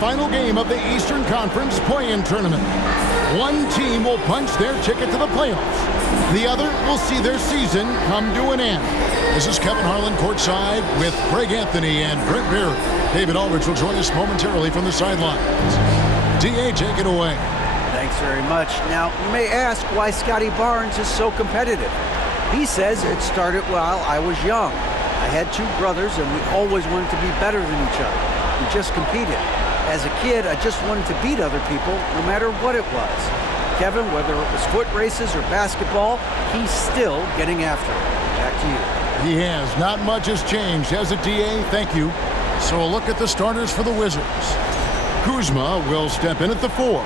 final game of the Eastern Conference play-in tournament. One team will punch their ticket to the playoffs. The other will see their season come to an end. This is Kevin Harlan courtside with Greg Anthony and Brent Beard. David Aldridge will join us momentarily from the sidelines. D.A., take it away. Thanks very much. Now, you may ask why Scotty Barnes is so competitive. He says it started while I was young. I had two brothers, and we always wanted to be better than each other. We just competed. As a kid, I just wanted to beat other people, no matter what it was. Kevin, whether it was foot races or basketball, he's still getting after it. Back to you. He has. Not much has changed, has it, D.A.? Thank you. So a look at the starters for the Wizards. Kuzma will step in at the 4.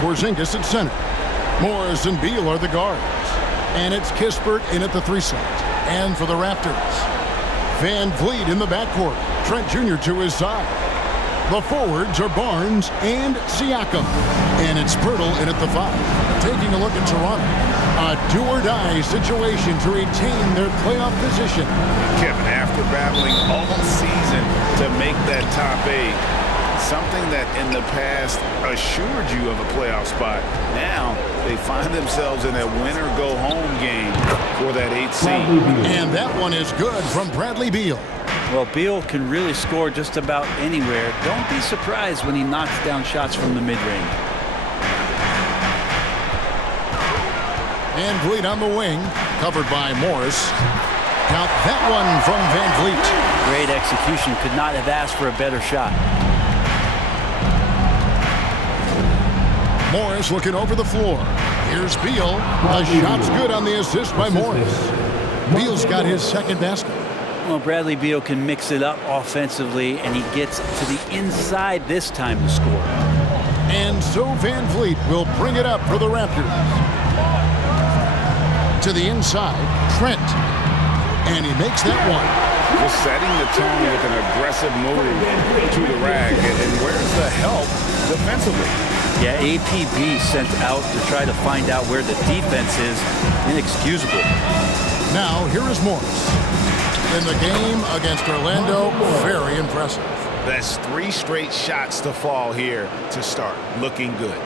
Porzingis at center. Morris and Beal are the guards. And it's Kispert in at the 3 slot. And for the Raptors, Van Vliet in the backcourt. Trent Jr. to his side. The forwards are Barnes and Siakam. And it's Pirtle in at the 5. Taking a look at Toronto. A do-or-die situation to retain their playoff position. Kevin, after battling all season to make that top 8, something that in the past assured you of a playoff spot, now they find themselves in a winner-go-home game for that 8th seed. And that one is good from Bradley Beal. Well, Beal can really score just about anywhere. Don't be surprised when he knocks down shots from the mid-range. Van Vliet on the wing, covered by Morris. Count that one from Van Vliet. Great execution. Could not have asked for a better shot. Morris looking over the floor. Here's Beal. The shot's good on the assist by Morris. Beal's got his second basket. Well, Bradley Beal can mix it up offensively, and he gets to the inside this time to score. And so Van Vliet will bring it up for the Raptors. To the inside, Trent. And he makes that one. Just setting the tone with an aggressive move to the rack. And where's the help defensively? Yeah, APB sent out to try to find out where the defense is. Inexcusable. Now, here is Morris. In the game against Orlando, very impressive. That's 3 straight shots to fall here to start. Looking good.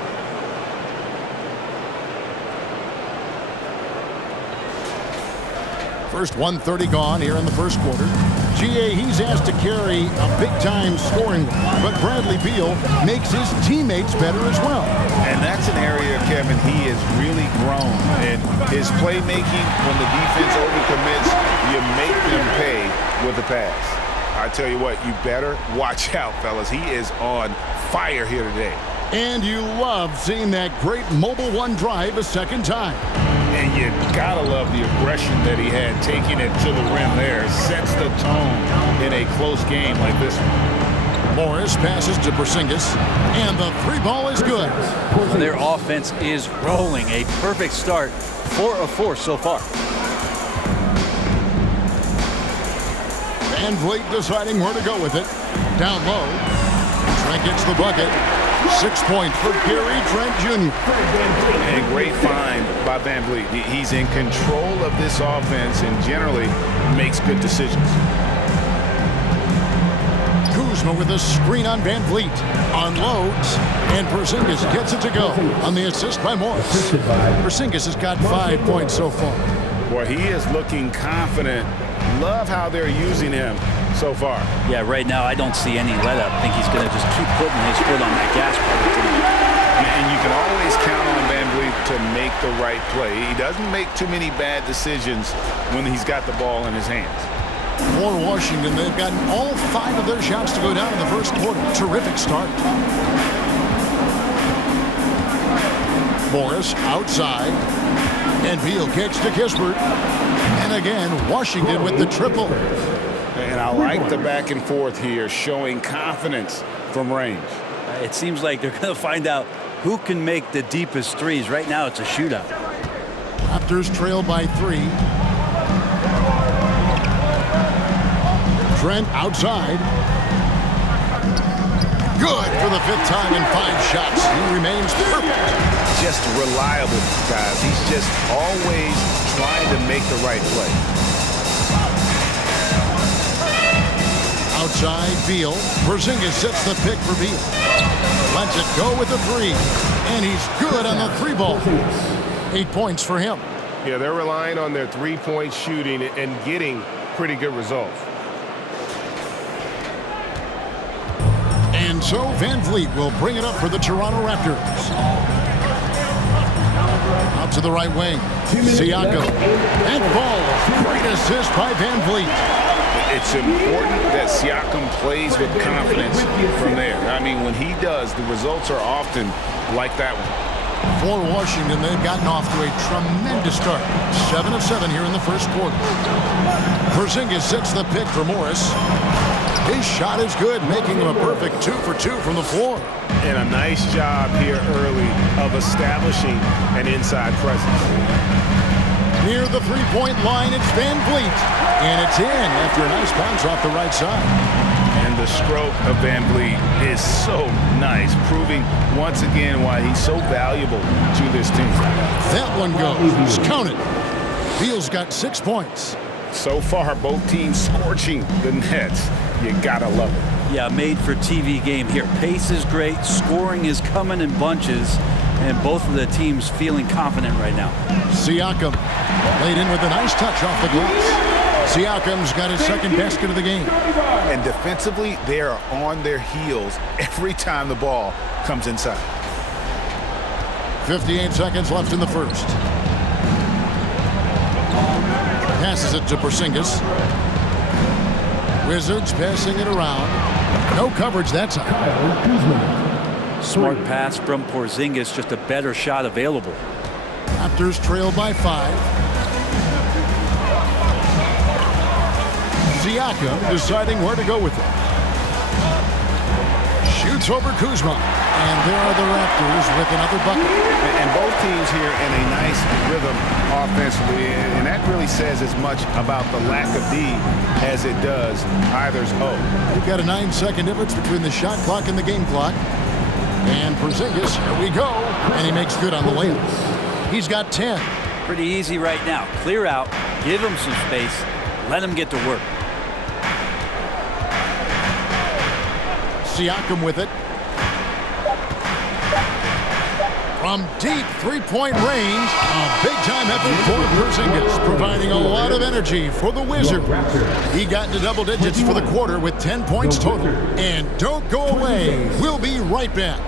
First 1:30 gone here in the first quarter. GA, he's asked to carry a big-time scoring role, but Bradley Beal makes his teammates better as well. And that's an area, Kevin, he has really grown. And his playmaking, when the defense overcommits, you make them pay with the pass. I tell you what, you better watch out, fellas. He is on fire here today. And you love seeing that great mobile one drive a second time. And you gotta love the aggression that he had, taking it to the rim there. Sets the tone in a close game like this one. Morris passes to Porzingis, and the 3 ball is good. Their offense is rolling. A perfect start. 4 of 4 so far. Van Vliet deciding where to go with it. Down low. Trent gets the bucket. 6 points for Gary Trent Jr. And great find by Van Vliet. He's in control of this offense and generally makes good decisions. Kuzma with a screen on Van Vliet. Unloads. And Porzingis gets it to go on the assist by Morris. Porzingis has got 5 points so far. Boy, he is looking confident. Love how they're using him so far. Yeah, right now I don't see any let up. I think he's going to just keep putting his foot on that gas pedal. And you can always count on Van Vliet to make the right play. He doesn't make too many bad decisions when he's got the ball in his hands. For Washington, they've gotten all 5 of their shots to go down in the first quarter. Terrific start. Morris outside. And Beal kicks to Kispert. And again, Washington with the triple. And I like the back and forth here, showing confidence from range. It seems like they're going to find out who can make the deepest threes. Right now, it's a shootout. Raptors trail by 3. Trent outside. Good for the 5th time in 5 shots. He remains perfect. Just reliable, guys. He's just always trying to make the right play. Outside, Beal. Porzingis sets the pick for Beal. Lets it go with the three. And he's good on the three ball. 8 points for him. Yeah, they're relying on their three-point shooting and getting pretty good results. And so Van Vliet will bring it up for the Toronto Raptors. Out to the right wing. Siakam. And falls. Great assist by Van Vliet. It's important that Siakam plays with confidence from there. I mean, when he does, the results are often like that one. For Washington, they've gotten off to a tremendous start. 7 of 7 here in the first quarter. Porzingis sets the pick for Morris. His shot is good, making him a perfect 2 for 2 from the floor. And a nice job here early of establishing an inside presence. Near the three-point line, it's Van Vliet. And it's in after a nice bounce off the right side. And the stroke of Van Vliet is so nice, proving once again why he's so valuable to this team. That one goes. Count it. Beal's got 6 points. So far, both teams scorching the Nets. You gotta love it. Yeah, made for TV game here. Pace is great. Scoring is coming in bunches. And both of the teams feeling confident right now. Siakam laid in with a nice touch off the glass. Siakam's got his second basket of the game. And defensively, they are on their heels every time the ball comes inside. 58 seconds left in the first. Passes it to Porzingis. Wizards passing it around. No coverage that time. Smart pass from Porzingis, just a better shot available. Raptors trail by 5. Siakam deciding where to go with it. Shoots over Kuzma. And there are the Raptors with another bucket. And both teams here in a nice rhythm offensively. And that really says as much about the lack of D as it does either's O. You've got a 9-second difference between the shot clock and the game clock. And Porzingis, here we go. And he makes good on the layup. He's got 10. Pretty easy right now. Clear out, give him some space, let him get to work. Siakam with it. From deep three-point range, a big-time effort for Porzingis, providing a lot of energy for the Wizards. He got into double digits for the quarter with 10 points total. And don't go away. We'll be right back.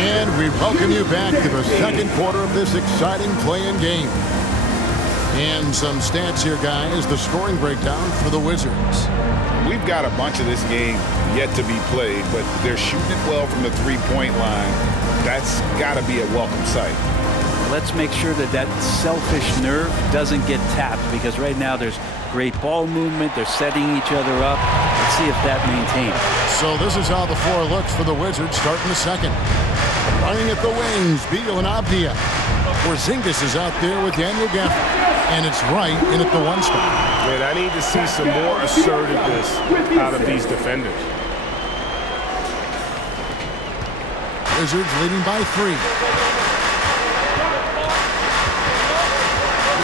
And we welcome you back to the second quarter of this exciting play-in game. And some stats here, guys. The scoring breakdown for the Wizards. We've got a bunch of this game yet to be played, but they're shooting it well from the three-point line. That's got to be a welcome sight. Let's make sure that that selfish nerve doesn't get tapped, because right now there's great ball movement. They're setting each other up. Let's see if that maintains. So this is how the floor looks for the Wizards starting the second. Running at the wings, Beal and Avdija. Porzingis is out there with Daniel Gafford. And it's right in at the 1 spot. Man, I need to see some more assertiveness out of these defenders. Wizards leading by 3.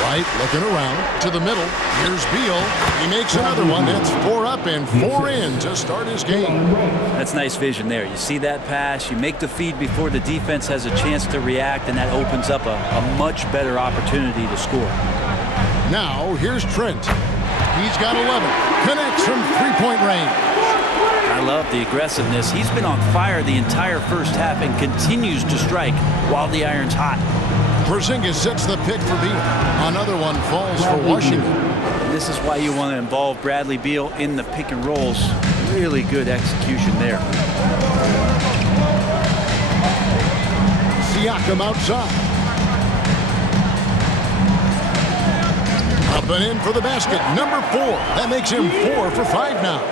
Right, looking around to the middle. Here's Beal. He makes another one. That's 4 up and 4 in to start his game. That's nice vision there. You see that pass, you make the feed before the defense has a chance to react, and that opens up a much better opportunity to score. Now, here's Trent. He's got 11. Connects from three-point range. I love the aggressiveness. He's been on fire the entire first half and continues to strike while the iron's hot. Porzingis sets the pick for Beal. Another one falls for Washington. This is why you want to involve Bradley Beal in the pick and rolls. Really good execution there. Siakam outside. Up and in for the basket. Number 4. That makes him 4 for 5 now.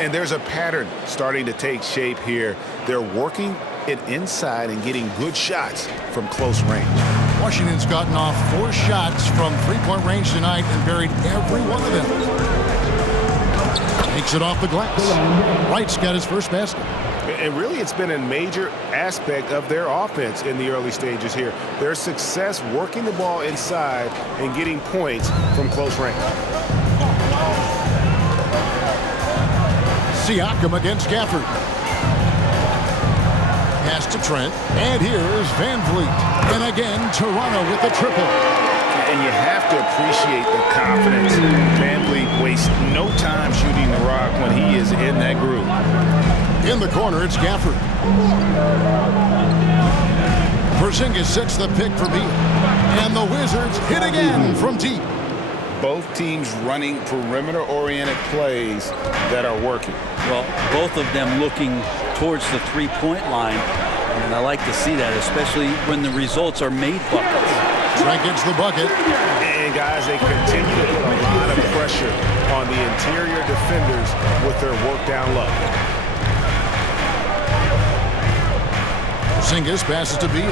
And there's a pattern starting to take shape here. They're working it inside and getting good shots from close range. Washington's gotten off 4 shots from three-point range tonight and buried every one of them. Takes it off the glass. Wright's got his first basket. And really, it's been a major aspect of their offense in the early stages here. Their success working the ball inside and getting points from close range. Siakam against Gafford. Pass to Trent. And here's Van Vliet. And again, Toronto with the triple. And you have to appreciate the confidence. Van Vliet wastes no time shooting the rock when he is in that groove. In the corner, it's Gafford. Porzingis sets the pick for Beal. And the Wizards hit again from deep. Both teams running perimeter-oriented plays that are working. Well, both of them looking towards the three-point line. And I like to see that, especially when the results are made buckets. Trent gets the bucket. And guys, they continue to put a lot of pressure on the interior defenders with their work down low. Porzingis passes to Beal.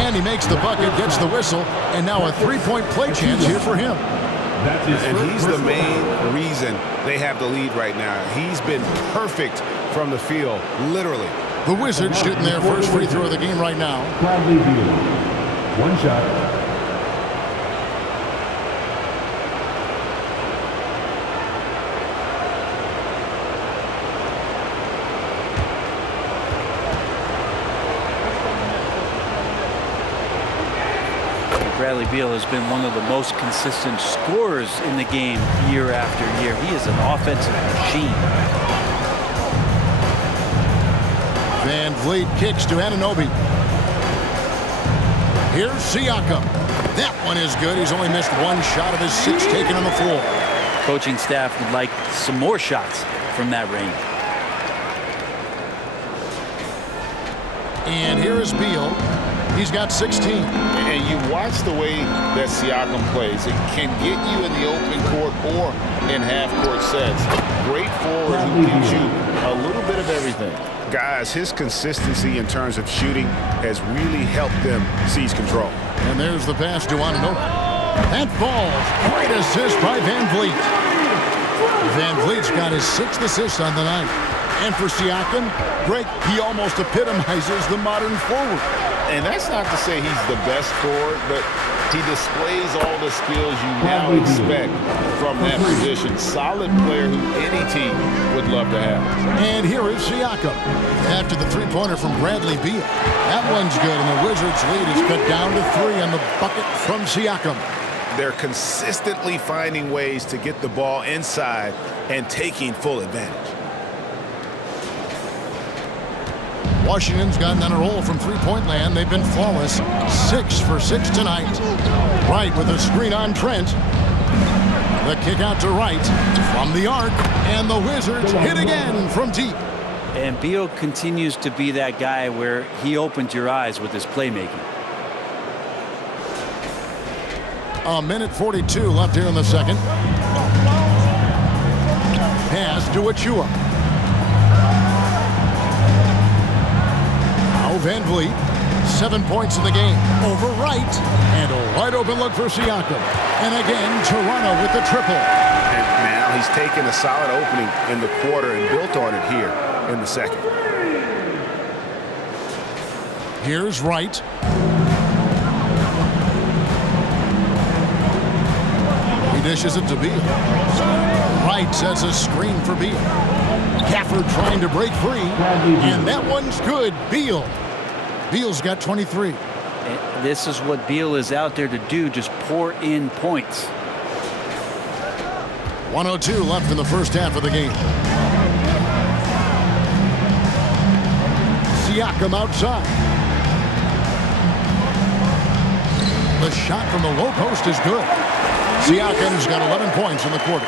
And he makes the bucket, gets the whistle, and now a three-point play chance here for him. And he's the main reason they have the lead right now. He's been perfect from the field, literally. The Wizards shooting their first free throw of the game right now. Bradley Beal. One shot. Bradley Beal has been one of the most consistent scorers in the game year after year. He is an offensive machine. Van Vliet kicks to Anunoby. Here's Siakam. That one is good. He's only missed 1 shot of his 6 taken on the floor. Coaching staff would like some more shots from that range. And here is Beal. He's got 16. And you watch the way that Siakam plays. It can get you in the open court or in half-court sets. Great forward who gives you a little bit of everything. Guys, his consistency in terms of shooting has really helped them seize control. And there's the pass to Anunoby. That falls. Great assist by Van Vliet. Van Vliet's got his 6th assist on the night. And for Siakam, Greg, he almost epitomizes the modern forward. And that's not to say he's the best forward, but he displays all the skills you now expect from that position. Solid player who any team would love to have. And here is Siakam. After the three-pointer from Bradley Beal. That one's good, and the Wizards' lead is cut down to 3 on the bucket from Siakam. They're consistently finding ways to get the ball inside and taking full advantage. Washington's gotten on a roll from three-point land. They've been flawless. 6 for 6 tonight. Wright with a screen on Trent. The kick out to Wright from the arc. And the Wizards hit again from deep. And Beal continues to be that guy where he opens your eyes with his playmaking. A minute 42 left here in the second. Pass to Achua. Van Vliet, 7 points in the game. Over Wright, and a wide open look for Siakam. And again, Toronto with the triple. And now he's taken a solid opening in the quarter and built on it here in the second. Here's Wright. He dishes it to Beal. Wright sets a screen for Beal. Gafford trying to break free. And that one's good. Beal. Beal's got 23. And this is what Beal is out there to do, just pour in points. 1:02 left in the first half of the game. Siakam outside. The shot from the low post is good. Siakam's got 11 points in the quarter.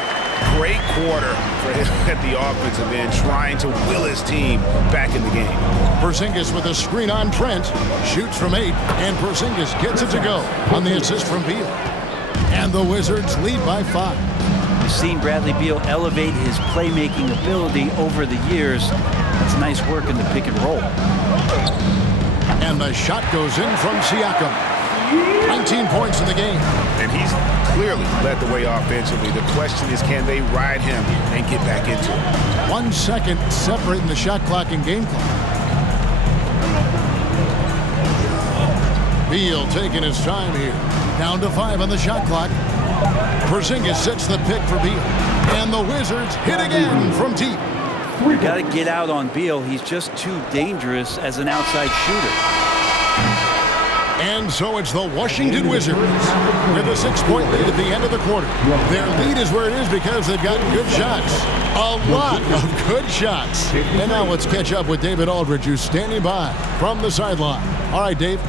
Great quarter for him at the offensive end, trying to will his team back in the game. Porzingis with a screen on Trent. Shoots from 8, and Porzingis gets it to go on the assist from Beal. And the Wizards lead by 5. You've seen Bradley Beal elevate his playmaking ability over the years. It's nice work in the pick and roll. And the shot goes in from Siakam. 19 points in the game. And he's clearly led the way offensively. The question is, can they ride him and get back into it? 1 second separating the shot clock and game clock. Beal taking his time here. Down to 5 on the shot clock. Porzingis sets the pick for Beal. And the Wizards hit again from deep. You got to get out on Beal. He's just too dangerous as an outside shooter. And so it's the Washington Wizards with a 6-point lead at the end of the quarter. Their lead is where it is because they've got good shots. A lot of good shots. And now let's catch up with David Aldridge, who's standing by from the sideline. All right, Dave.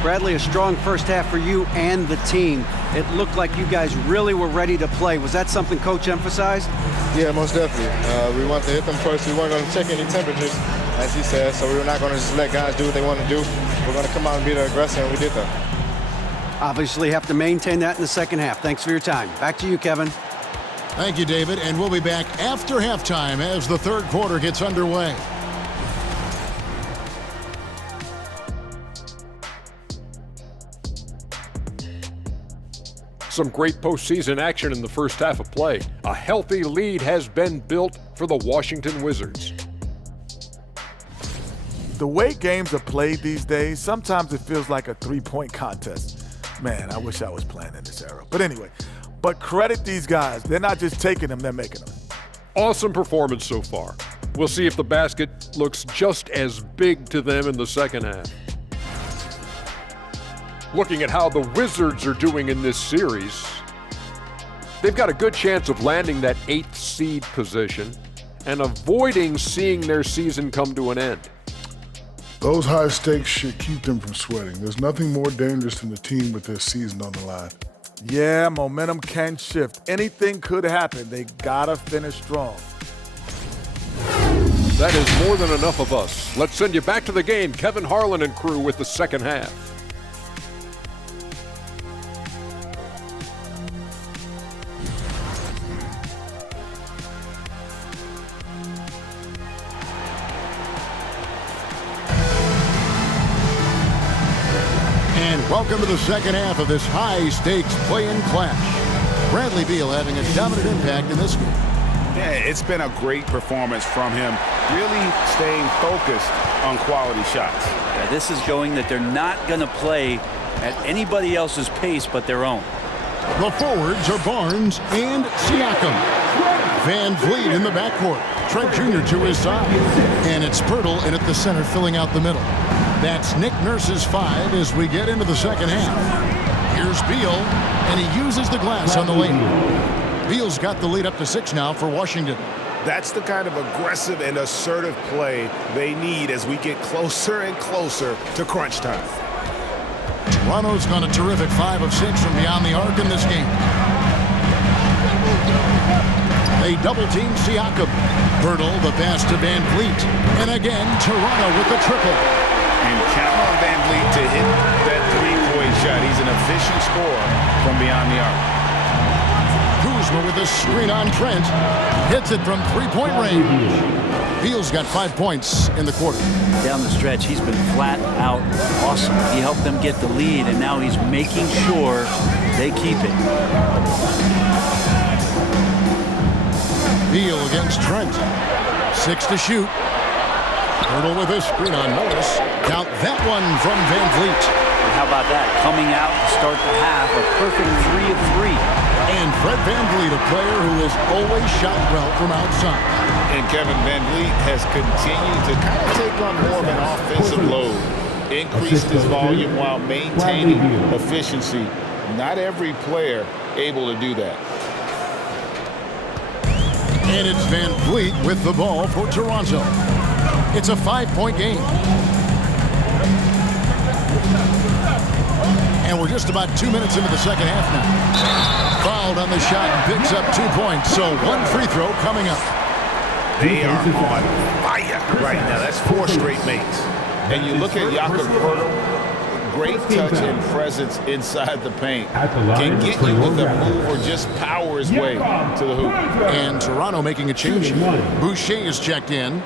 Bradley, a strong first half for you and the team. It looked like you guys really were ready to play. Was that something Coach emphasized? Yeah, most definitely. We wanted to hit them first. We weren't going to check any temperatures, as he said, so we were not going to just let guys do what they want to do. We're going to come out and be the aggressor, and we did that. Obviously have to maintain that in the second half. Thanks for your time. Back to you, Kevin. Thank you, David. And we'll be back after halftime as the third quarter gets underway. Some great postseason action in the first half of play. A healthy lead has been built for the Washington Wizards. The way games are played these days, sometimes it feels like a three-point contest. Man, I wish I was playing in this era. But anyway, but credit these guys. They're not just taking them, they're making them. Awesome performance so far. We'll see if the basket looks just as big to them in the second half. Looking at how the Wizards are doing in this series, they've got a good chance of landing that 8th seed position and avoiding seeing their season come to an end. Those high stakes should keep them from sweating. There's nothing more dangerous than the team with their season on the line. Yeah, momentum can shift. Anything could happen. They gotta finish strong. That is more than enough of us. Let's send you back to the game. Kevin Harlan and crew with the second half. Welcome to the second half of this high-stakes play-in clash. Bradley Beal having a dominant impact in this game. Yeah, it's been a great performance from him, really staying focused on quality shots. Yeah, this is showing that they're not going to play at anybody else's pace but their own. The forwards are Barnes and Siakam. Van Vliet in the backcourt. Trent Jr. to his side. And it's Pirtle in at the center, filling out the middle. That's Nick Nurse's 5 as we get into the second half. Here's Beal, and he uses the glass on the lane. Beal's got the lead up to 6 now for Washington. That's the kind of aggressive and assertive play they need as we get closer and closer to crunch time. Toronto's gone a terrific 5 of 6 from beyond the arc in this game. They double-team Siakam. Pirtle, the pass to Van Vliet. And again, Toronto with the triple. And count on Van Vliet to hit that three-point shot. He's an efficient scorer from beyond the arc. Kuzma with a screen on Trent. Hits it from three-point range. Beal's got 5 points in the quarter. Down the stretch, he's been flat out awesome. He helped them get the lead, and now he's making sure they keep it. Beal against Trent. 6 to shoot. Pirtle with a screen on Morris. Count that one from Van Vliet. And how about that? Coming out to start the half, a perfect 3 of 3. And Fred Van Vliet, a player who has always shot well from outside. And Kevin Van Vliet has continued to kind of take on more of an offensive load. Increased his volume while maintaining efficiency. Not every player able to do that. And it's Van Vliet with the ball for Toronto. It's a 5-point game. And we're just about 2 minutes into the second half now. Fouled on the shot and picks up 2 points. So 1 free throw coming up. They are on fire right now. That's 4 straight makes. And you look at Jakob Pirtle. Great touch and presence inside the paint. Can get you with a move or just power his way to the hoop. And Toronto making a change. Boucher is checked in.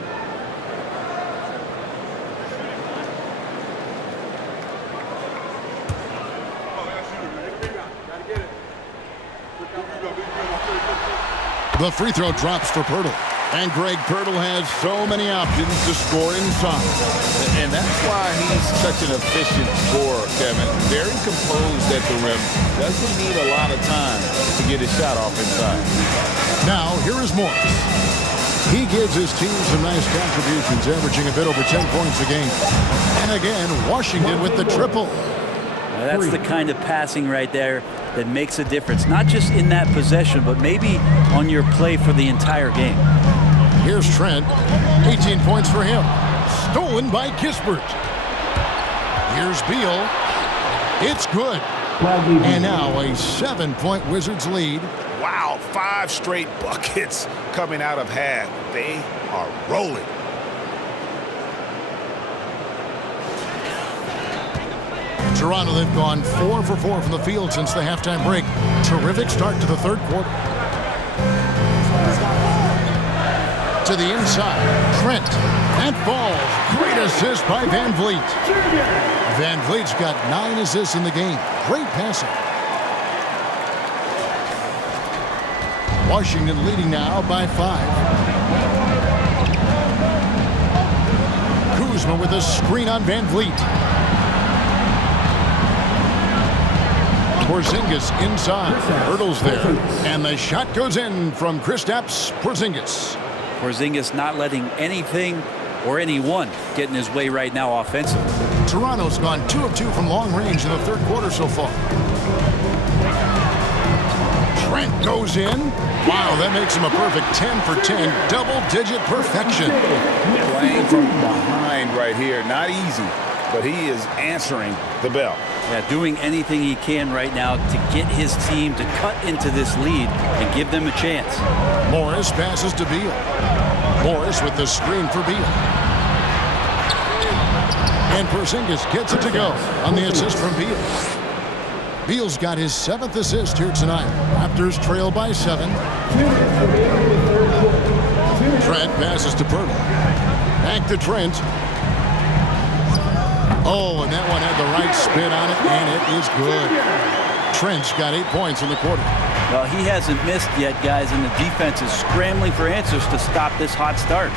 The free throw drops for Pirtle. And Greg Pirtle has so many options to score inside. And that's why he's such an efficient scorer, Kevin. Very composed at the rim. Doesn't need a lot of time to get his shot off inside. Now, here is Morris. He gives his team some nice contributions, averaging a bit over 10 points a game. And again, Washington with the triple. Well, that's the kind of passing right there that makes a difference, not just in that possession, but maybe on your play for the entire game. Here's Trent. 18 points for him. Stolen by Kispert. Here's Beal. It's good. And now a 7-point Wizards lead. Wow, 5 straight buckets coming out of half. They are rolling. Toronto, they've gone 4 for 4 from the field since the halftime break. Terrific start to the third quarter. To the inside, Trent. That falls. Great assist by Van Vliet. Van Vliet's got 9 assists in the game. Great passing. Washington leading now by 5. Kuzma with a screen on Van Vliet. Porzingis inside. Pirtle's there. And the shot goes in from Kristaps Porzingis. Porzingis not letting anything or anyone get in his way right now offensively. Toronto's gone 2 of 2 from long range in the third quarter so far. Trent goes in. Wow, that makes him a perfect 10 for 10. Double-digit perfection. Playing from behind right here. Not easy, but he is answering the bell. Yeah, doing anything he can right now to get his team to cut into this lead and give them a chance. Morris passes to Beal. Morris with the screen for Beal. And Porzingis gets it to go on the assist from Beal. Beal's got his 7th assist here tonight. Raptors trail by 7. Trent passes to Pirtle. Back to Trent. Oh, and that one had the right spin on it, and it is good. Trent's got 8 points in the quarter. Well, he hasn't missed yet, guys, and the defense is scrambling for answers to stop this hot start.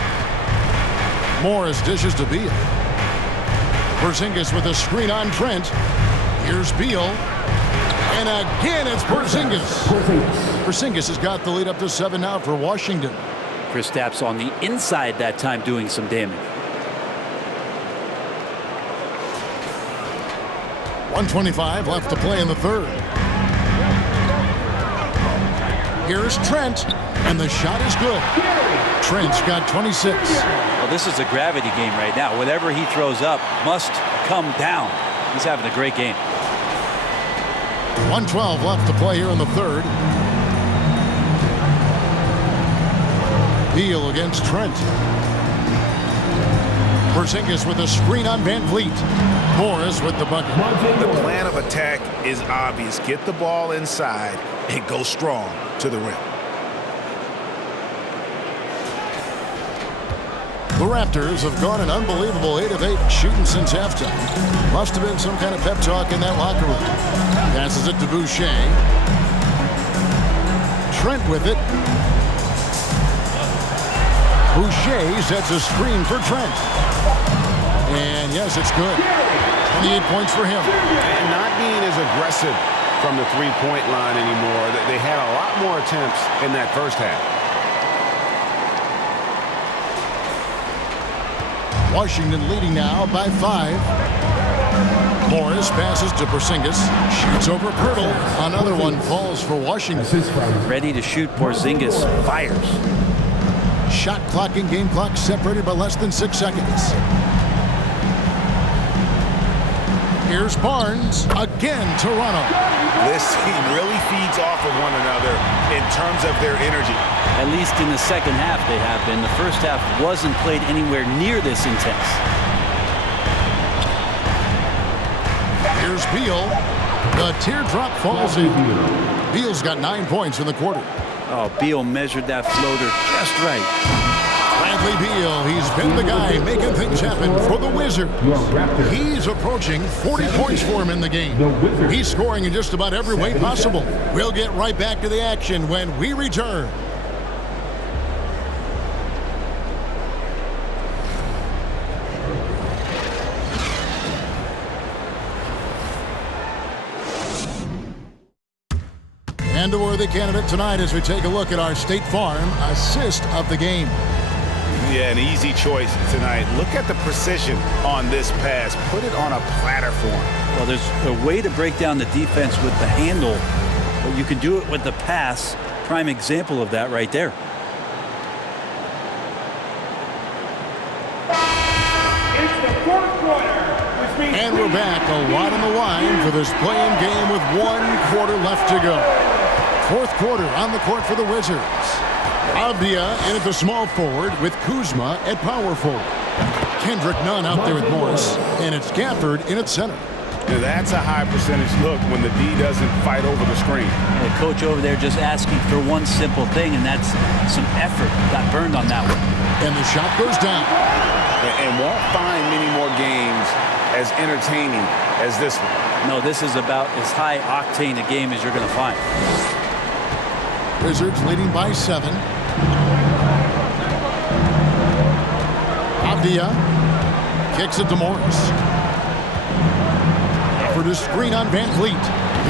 Morris dishes to Beal. Porzingis with a screen on Trent. Here's Beal. And again, it's Porzingis. Porzingis has got the lead up to 7 now for Washington. Kristaps on the inside that time doing some damage. 1:25 left to play in the third. Here's Trent, and the shot is good. Trent's got 26. Well, this is a gravity game right now. Whatever he throws up must come down. He's having a great game. 1:12 left to play here in the third. Beal against Trent. Porzingis with a screen on Van Vliet. Morris with the bucket. The plan of attack is obvious. Get the ball inside and go strong to the rim. The Raptors have gone an unbelievable 8 of 8 shooting since halftime. Must have been some kind of pep talk in that locker room. Passes it to Boucher. Trent with it. Boucher sets a screen for Trent. And yes, it's good. 28 points for him. And not being as aggressive from the three-point line anymore. They had a lot more attempts in that first half. Washington leading now by 5. Morris passes to Porzingis. Shoots over Pirtle. Another one falls for Washington. Ready to shoot. Porzingis fires. Shot clock and game clock separated by less than 6 seconds. Here's Barnes. Again, Toronto. This team really feeds off of one another in terms of their energy. At least in the second half they have been. The first half wasn't played anywhere near this intense. Here's Beal. The teardrop falls in. Beal's got 9 points in the quarter. Oh, Beal measured that floater just right. Bradley Beal, he's been the guy making things happen for the Wizards. He's approaching 40 points for him in the game. He's scoring in just about every way possible. We'll get right back to the action when we return. And a worthy candidate tonight as we take a look at our State Farm assist of the game. Yeah, an easy choice tonight. Look at the precision on this pass. Put it on a platter for him. Well, there's a way to break down the defense with the handle, but you can do it with the pass. Prime example of that right there. It's the fourth quarter, which means And we're back, a lot on the line for this playing game with 1 quarter left to go. Fourth quarter on the court for the Wizards. Avdia in at the small forward with Kuzma at power forward. Kendrick Nunn out there with Morris, and it's Gafford in at center. That's a high percentage look when the D doesn't fight over the screen. And the coach over there just asking for one simple thing, and that's some effort. Got burned on that one. And the shot goes down. And won't find many more games as entertaining as this one. No, this is about as high octane a game as you're going to find. Wizards leading by 7. Avdia kicks it to Morris. For the screen on Van Vliet.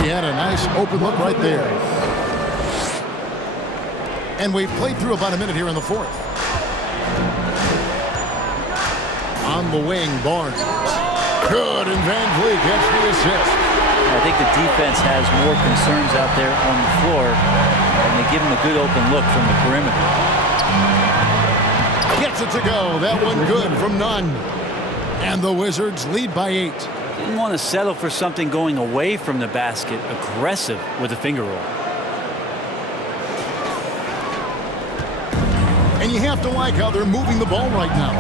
He had a nice open look right there. And we've played through about a minute here in the fourth. On the wing, Barnes. Good, and Van Vliet gets the assist. I think the defense has more concerns out there on the floor, and they give him a good open look from the perimeter. Gets it to go. That one good from Nunn. And the Wizards lead by 8. Didn't want to settle for something going away from the basket. Aggressive with a finger roll. And you have to like how they're moving the ball right now.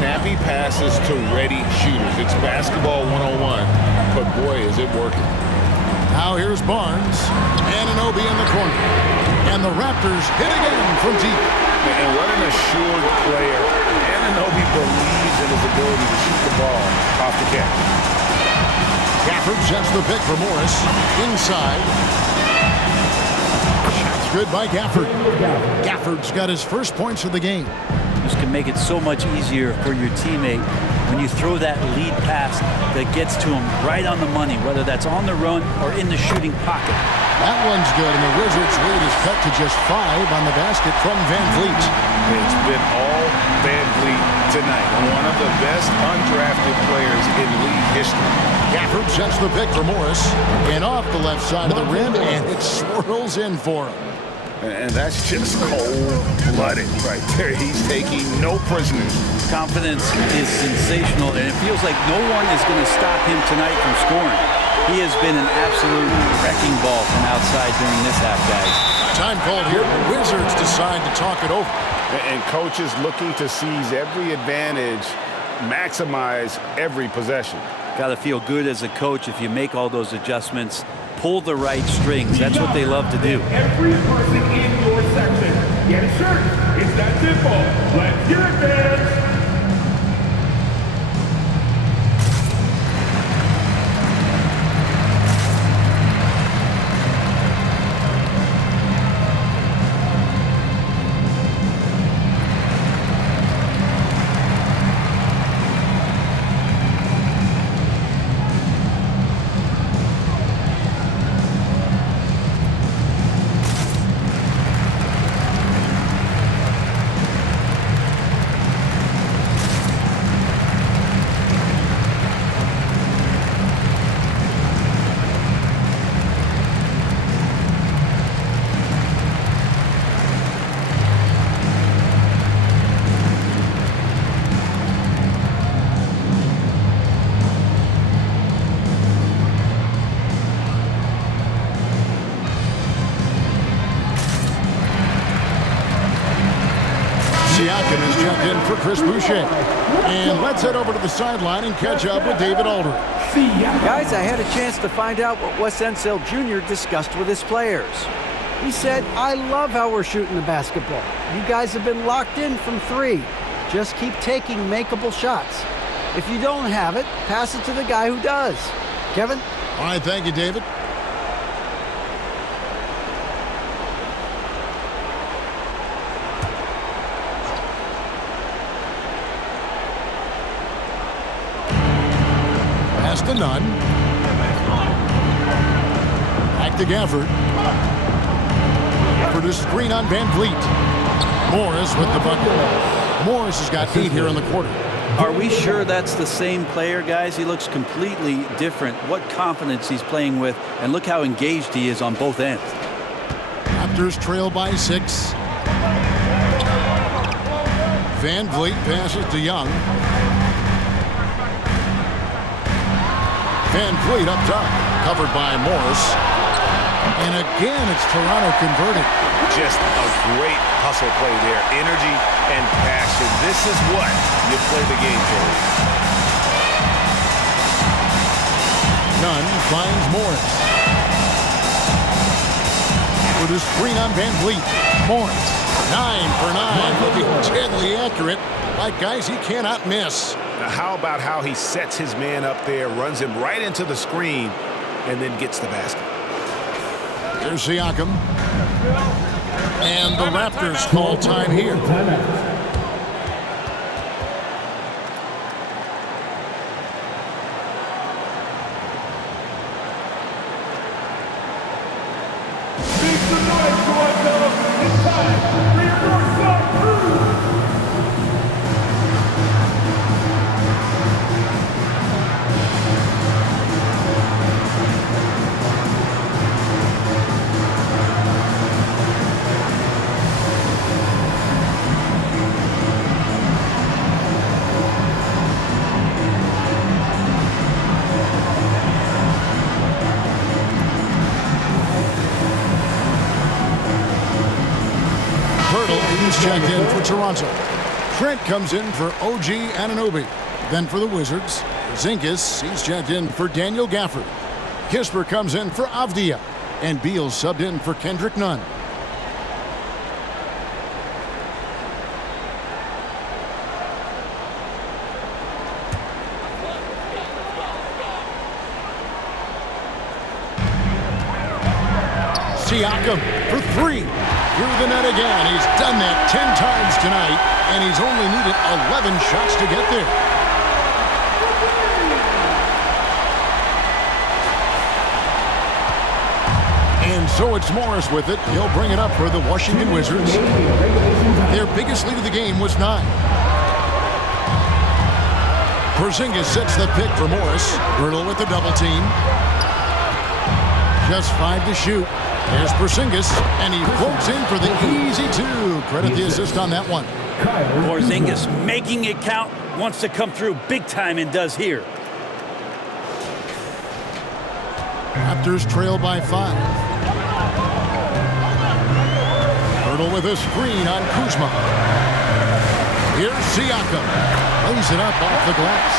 Snappy passes to ready shooters. It's basketball 101, but boy, is it working. Now here's Barnes. Anunoby in the corner. And the Raptors hit again from deep. And what an assured player. Anunoby believes in his ability to shoot the ball off the catch. Gafford sets the pick for Morris. Inside. Shots good by Gafford. Gafford's got his first points of the game. This can make it so much easier for your teammate when you throw that lead pass that gets to him right on the money, whether that's on the run or in the shooting pocket. That one's good, and the Wizards' lead is cut to just 5 on the basket from Van Vliet. It's been all Van Vliet tonight. One of the best undrafted players in league history. Gafford sets the pick for Morris. And off the left side of the rim, and it swirls in for him. And that's just cold-blooded right there. He's taking no prisoners. Confidence is sensational, and it feels like no one is going to stop him tonight from scoring. He has been an absolute wrecking ball from outside during this half, guys. Time called here. The Wizards decide to talk it over. And coaches looking to seize every advantage, maximize every possession. Got to feel good as a coach if you make all those adjustments, pull the right strings. That's what they love to do. every person in your section get a shirt. It's that simple. Let's hear it, fans. Siakam is checked in for Chris Boucher. And let's head over to the sideline and catch up with David Aldridge. Guys, I had a chance to find out what Wes Unseld Jr. discussed with his players. He said, I love how we're shooting the basketball. You guys have been locked in from 3. Just keep taking makeable shots. If you don't have it, pass it to the guy who does. Kevin? All right, thank you, David. Pass to Nunn. Back to Gafford. Offered a screen on Van Vliet. Morris with the bucket. Morris has got 8 here in the quarter. Are we sure that's the same player, guys? He looks completely different. What confidence he's playing with, and look how engaged he is on both ends. Raptors trail by 6. Van Vliet passes to Young. Van Vliet up top, covered by Morris. And again, it's Toronto converting. Just a great hustle play there. Energy and passion. This is what you play the game for. Nunn finds Morris. With a screen on Van Vliet. Morris, 9 for 9, looking deadly accurate, like guys he cannot miss. Now how about how he sets his man up there, runs him right into the screen, and then gets the basket. Here's Siakam. And the Raptors call time here. Make some noise, Toronto. It's time for your Northside Crew. Checked in for Toronto. Trent comes in for OG Anunoby. Then for the Wizards, Porzingis, he's checked in for Daniel Gafford. Kisper comes in for Avdia. And Beal subbed in for Kendrick Nunn. Siakam for 3. Through the net again. He's done that 10 times tonight, and he's only needed 11 shots to get there. And so it's Morris with it. He'll bring it up for the Washington Wizards. Their biggest lead of the game was 9. Porzingis sets the pick for Morris. Hurdle with the double team. Just 5 to shoot. There's Porzingis, and he floats in for the easy 2. Credit the assist on that one. Porzingis making it count, wants to come through big time and does here. Raptors trail by 5. Hurdle with a screen on Kuzma. Here's Siakam. Lays it up off the glass.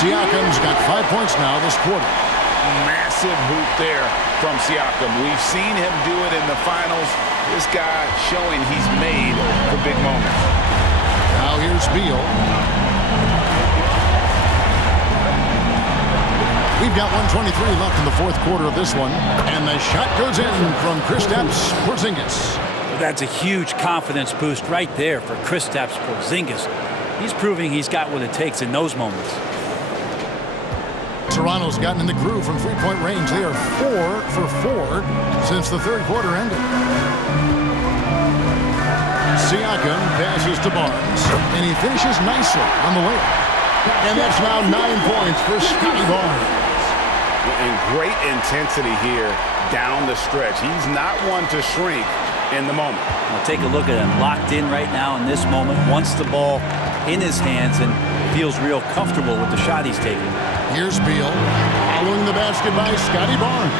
Siakam's got 5 points now this quarter. Massive hoop there from Siakam. We've seen him do it in the finals. This guy showing he's made for big moments. Now here's Beal. We've got 1:23 left in the fourth quarter of this one. And the shot goes in from Kristaps Porzingis. That's a huge confidence boost right there for Kristaps Porzingis. He's proving he's got what it takes in those moments. Toronto's gotten in the groove from three-point range. They are 4 for 4 since the third quarter ended. Siakam passes to Barnes, and he finishes nicely on the way. And that's now 9 points for Scotty Barnes. And great intensity here down the stretch. He's not one to shrink in the moment. Now take a look at him, locked in right now in this moment, wants the ball in his hands and feels real comfortable with the shot he's taking. Here's Beal, following the basket by Scotty Barnes.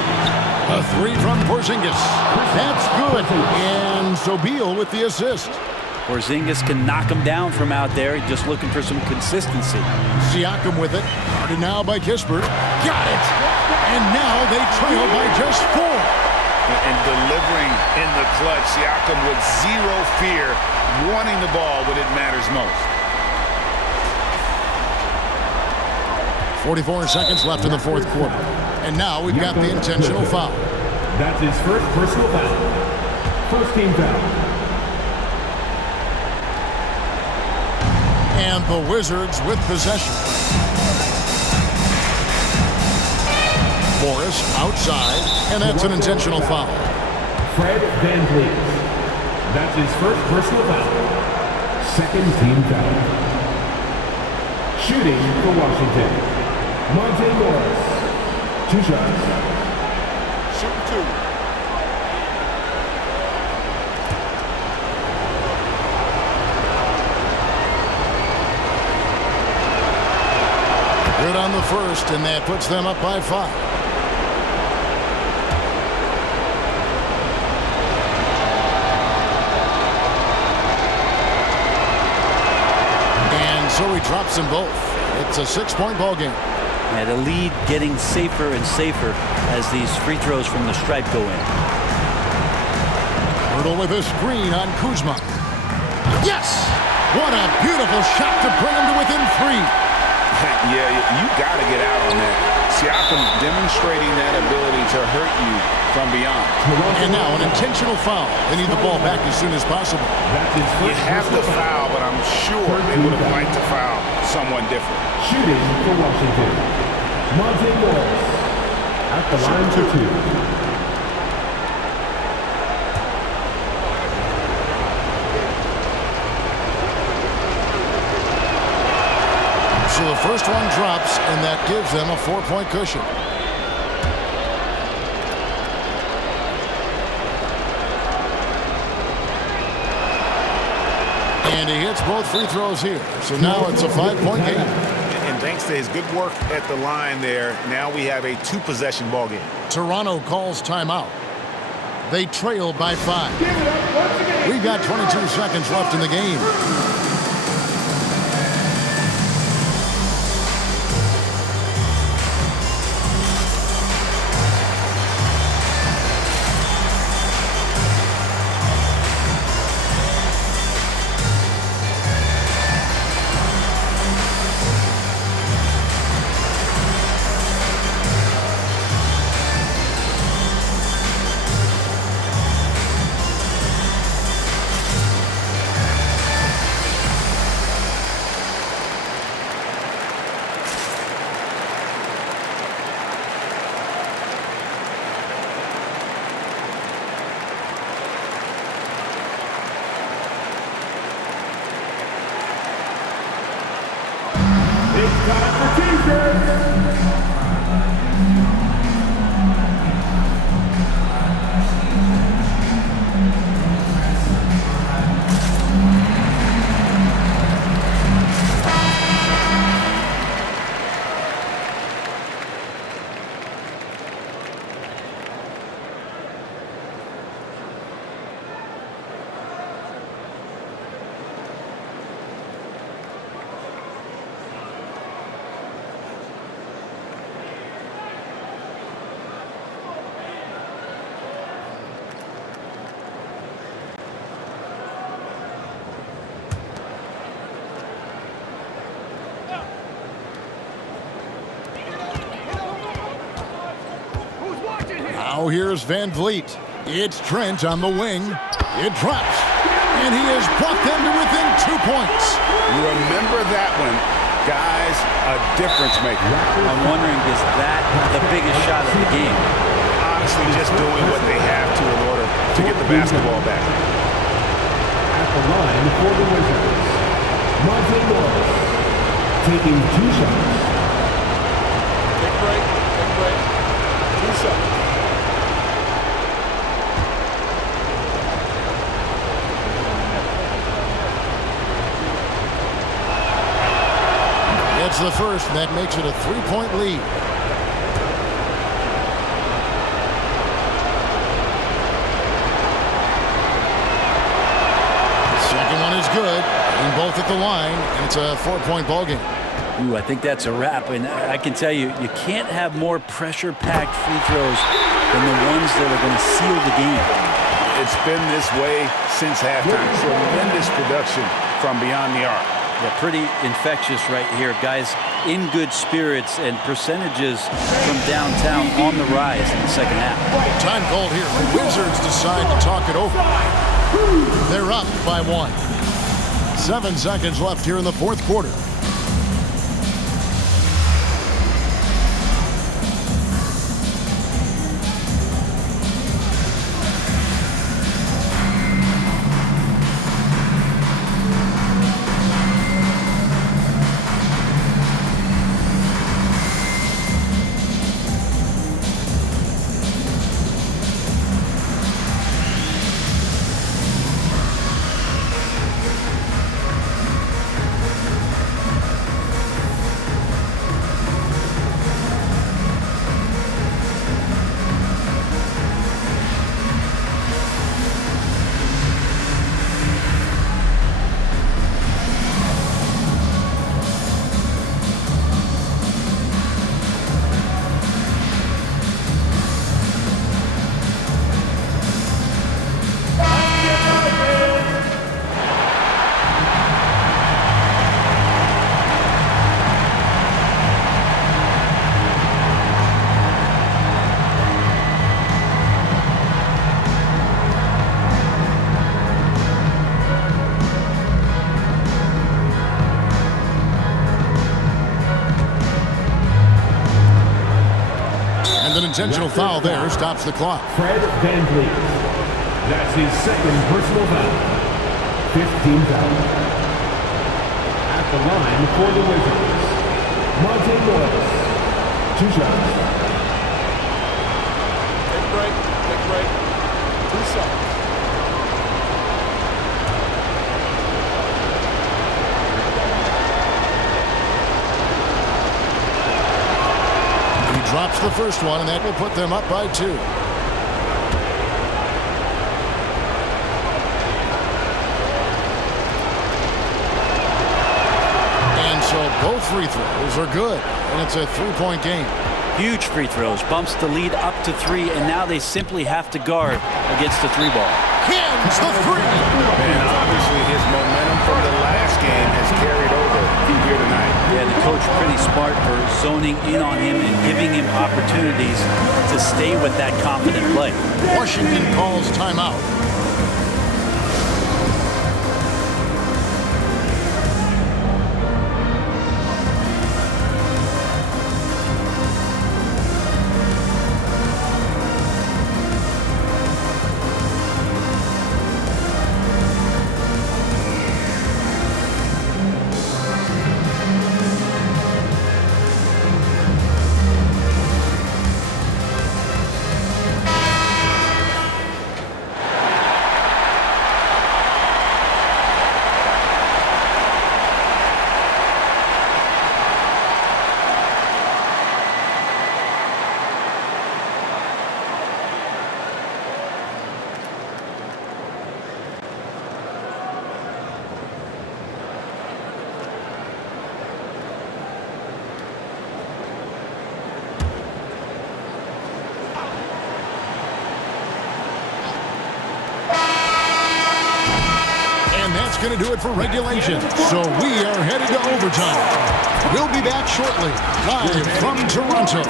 A 3 from Porzingis. That's good. And so Beal with the assist. Porzingis can knock him down from out there, just looking for some consistency. Siakam with it. Guarded now by Kisper. Got it. And now they trail by just 4. And delivering in the clutch, Siakam with zero fear, wanting the ball when it matters most. 44 seconds left in the fourth quarter. And now we've got the intentional foul. That's his first personal foul. First team foul. And the Wizards with possession. Morris outside, and that's an intentional foul. Fred VanVleet. That's his first personal foul. Second team foul. Shooting for Washington, Monte Morris. 2 shots. Shooting 2. Good on the first, and that puts them up by 5. And so he drops them both. It's a 6-point ball game. And the lead getting safer and safer as these free throws from the stripe go in. Hurdle with a screen on Kuzma. Yes! What a beautiful shot to bring him to within 3. Yeah, you got to get out on that. Siakam demonstrating that ability to hurt you from beyond. And now an intentional foul. They need the ball back as soon as possible. You have to foul, but I'm sure they would have liked to foul someone different. Shooting for Washington, Monte Morris. At the line for 2. So the first one drops, and that gives them a 4-point cushion. And he hits both free throws here. So now it's a 5-point game. And thanks to his good work at the line there, now we have a 2-possession ball game. Toronto calls timeout. They trail by 5. We've got 22 seconds left in the game. Now here's VanVleet. It's Trent on the wing. It drops. And he has brought them to within 2 points. Remember that one. Guys, a difference maker. I'm wondering, is that the biggest shot of the game? Honestly, just doing what they have to in order to get the basketball back. At the line for the Wizards, Monte Morris taking 2 shots. Big break. 2 shots. That's the first, and that makes it a 3-point lead. Second one is good, and both at the line, and it's a 4-point ball game. Ooh, I think that's a wrap, and I can tell you, you can't have more pressure-packed free throws than the ones that are going to seal the game. It's been this way since halftime. Tremendous production from beyond the arc. Yeah, pretty infectious right here. Guys in good spirits and percentages from downtown on the rise in the second half. Time called here. The Wizards decide to talk it over. They're up by 1. 7 seconds left here in the fourth quarter. intentional foul there stops the clock. Fred VanVleet. That's his second personal foul. 15 foul. At the line for the Wizards, Monte Morris. 2 shots. Take a break. 2 shots. Drops the first one, and that will put them up by 2. And so both free throws are good, and it's a 3-point game. Huge free throws, bumps the lead up to 3, and now they simply have to guard against the 3 ball. Hins the 3! And obviously his momentum from the last game has carried over here tonight. Yeah, the coach pretty smart for zoning in on him and giving him opportunities to stay with that confident play. Washington calls timeout. Going to do it for regulation. So we are headed to overtime. We'll be back shortly, live from Toronto.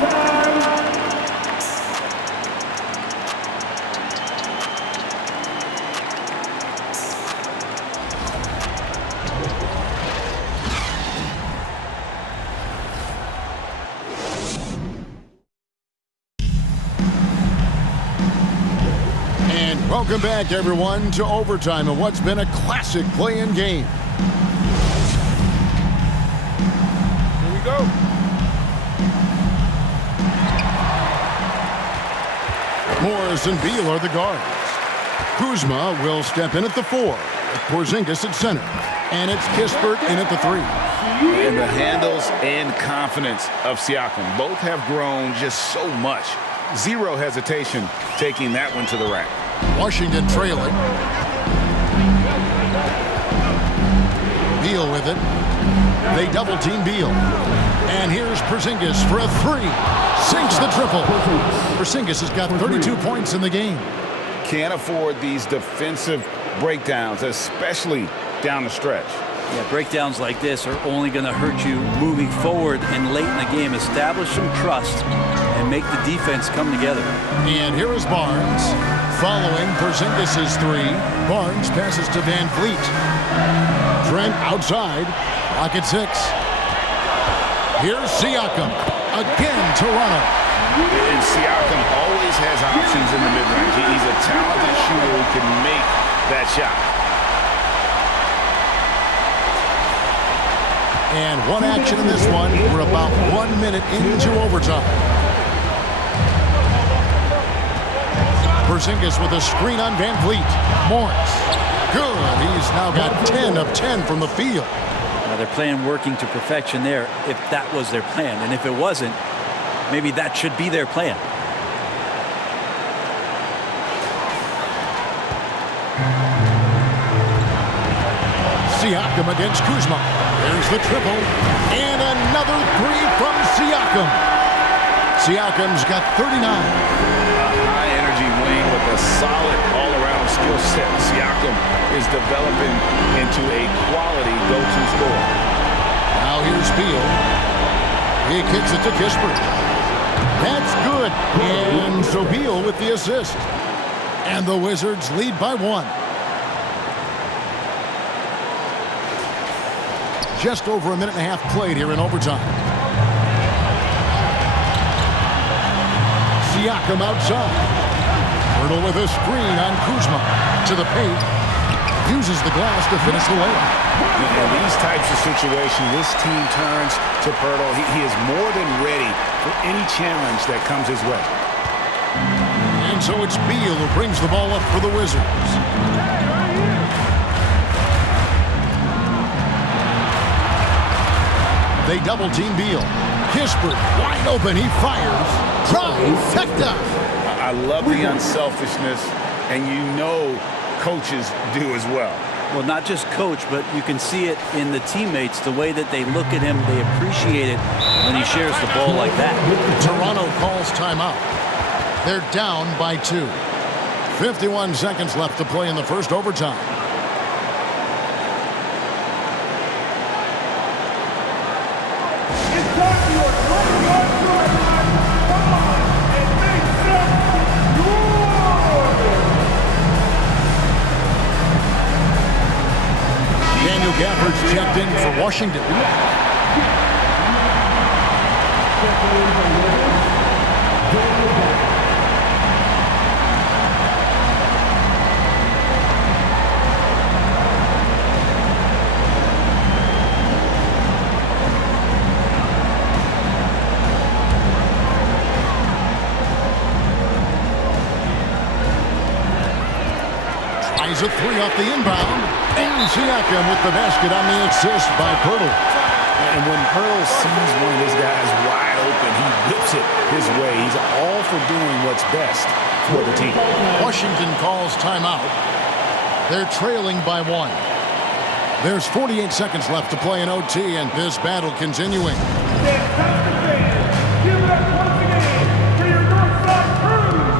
Welcome back, everyone, to overtime of what's been a classic play-in game. Here we go. Morris and Beal are the guards. Kuzma will step in at the 4. Porzingis at center. And it's Kispert in at the 3. And the handles and confidence of Siakam both have grown just so much. Zero hesitation taking that one to the rack. Washington trailing. Beal with it. They double-team Beal. And here's Porzingis for a 3. Sinks the triple. Porzingis has got 32 points in the game. Can't afford these defensive breakdowns, especially down the stretch. Yeah, breakdowns like this are only going to hurt you moving forward and late in the game. Establish some trust and make the defense come together. And here is Barnes. Following Porzingis' 3, Barnes passes to VanVleet. Trent outside, pocket 6. Here's Siakam. Again, Toronto. And Siakam always has options in the mid-range. He's a talented shooter who can make that shot. And one action in this one. We're about 1 minute into overtime. Porzingis with a screen on VanVleet. Morris. Good. He's now got 10 of 10 from the field. Now they're playing working to perfection there if that was their plan. And if it wasn't, maybe that should be their plan. Siakam against Kuzma. There's the triple. And another 3 from Siakam. Siakam's got 39. High-energy wing with a solid all-around skill set. Siakam is developing into a quality go-to scorer. Now here's Beal. He kicks it to Kispert. That's good. And so Beal with the assist. And the Wizards lead by 1. Just over a minute and a half played here in overtime. Siakam outside. Pirtle with a screen on Kuzma. To the paint. Uses the glass to finish the layup. In these types of situations, this team turns to Pirtle. He is more than ready for any challenge that comes his way. And so it's Beal who brings the ball up for the Wizards. They double-team Beal. Kispert, wide open, he fires. Trifecta! I love the unselfishness, and you know coaches do as well. Well, not just coach, but you can see it in the teammates, the way that they look at him. They appreciate it when he shares the ball like that. Toronto calls timeout. They're down by 2. 51 seconds left to play in the first overtime. Daniel Gafford's checked in for Washington. Tries a 3 off the inbound. And Siakam with the basket on the assist by Pirtle. And when Pirtle sees one of his guys wide open, he whips it his way. He's all for doing what's best for the team. Washington calls timeout. They're trailing by 1. There's 48 seconds left to play in OT, and this battle continuing. Give it up once again for your Northside crew.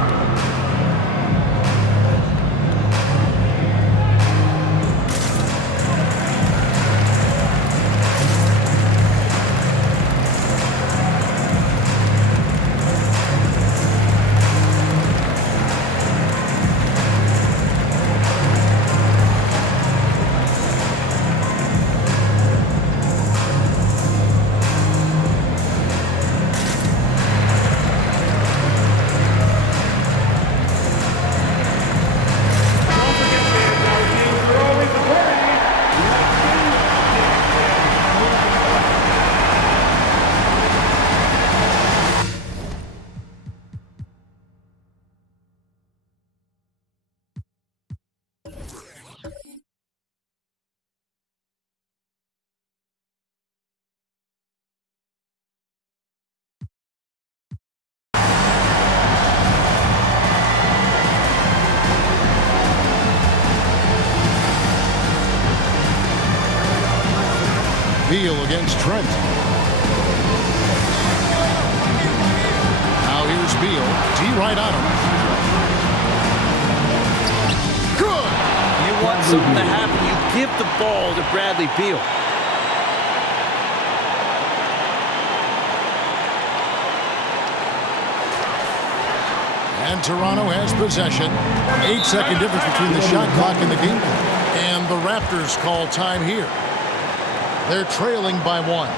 Beal against Trent. Now here's Beal. D right on him. Good! You want something to happen, you give the ball to Bradley Beal. And Toronto has possession. 8-second difference between the shot clock and the game clock. And the Raptors call time here. They're trailing by 1.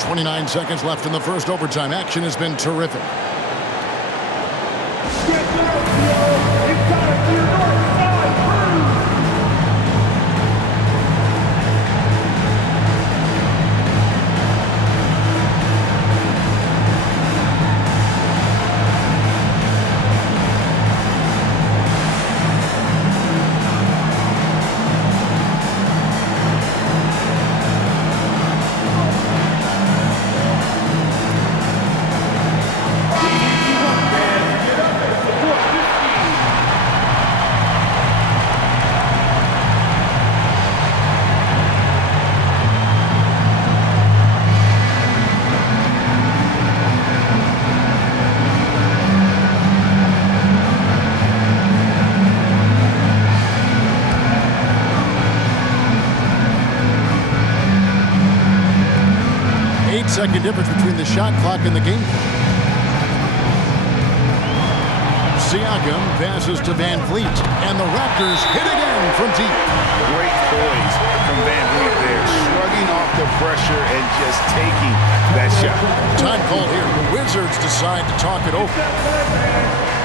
29 seconds left in the first overtime. Action has been terrific. It's time for your Northside crew. Second difference between the shot clock and the game clock. Siakam passes to Van Vliet, and the Raptors hit again from deep. Great poise from Van Vliet there, shrugging off the pressure and just taking that shot. Time called here. The Wizards decide to talk it over.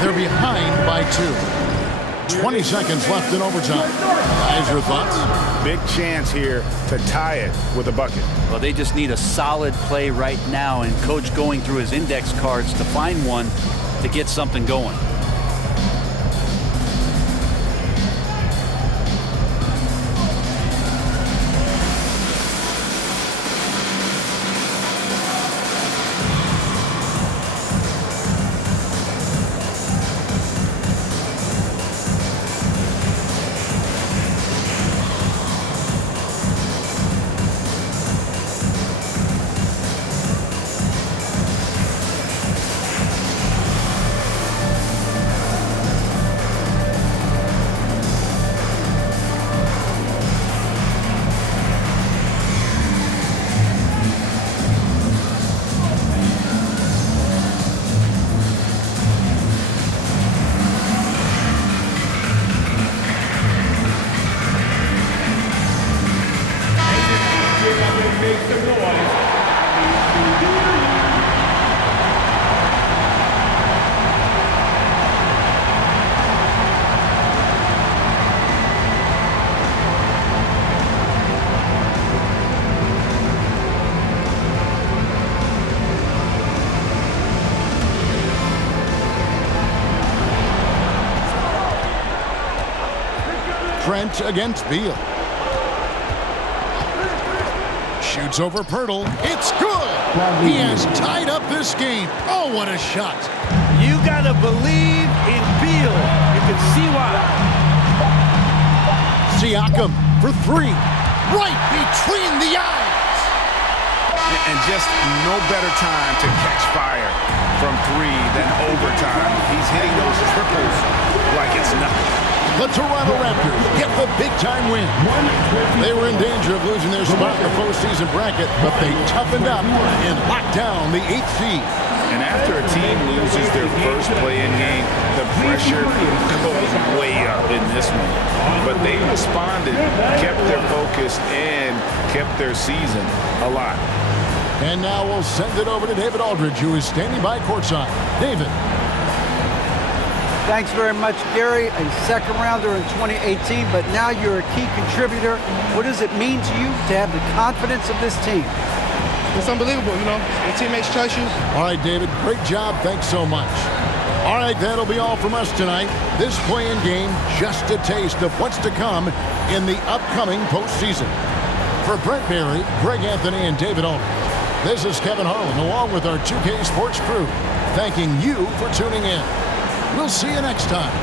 They're behind by 2. 20 seconds left in overtime. Guys, your thoughts? Big chance here to tie it with a bucket. Well, they just need a solid play right now, and Coach going through his index cards to find one to get something going. Trent against Beal. Shoots over Pirtle. It's good. He has tied up this game. Oh, what a shot. You got to believe in Beal. You can see why. Siakam for 3. Right between the eyes. And just no better time to catch fire from 3 than overtime. He's hitting those triples like it's nothing. The Toronto Raptors get the big-time win. They were in danger of losing their spot in the postseason bracket, but they toughened up and locked down the 8th seed. And after a team loses their first play-in game, the pressure goes way up in this one. But they responded, kept their focus, and kept their season alive. And now we'll send it over to David Aldridge, who is standing by courtside. David. Thanks very much, Gary. A second rounder in 2018, but now you're a key contributor. What does it mean to you to have the confidence of this team? It's unbelievable, you know. Your teammates trust you. All right, David, great job. Thanks so much. All right, that'll be all from us tonight. This play-in game, just a taste of what's to come in the upcoming postseason. For Brent Berry, Greg Anthony, and David Aldridge, this is Kevin Harlan, along with our 2K Sports crew, thanking you for tuning in. We'll see you next time.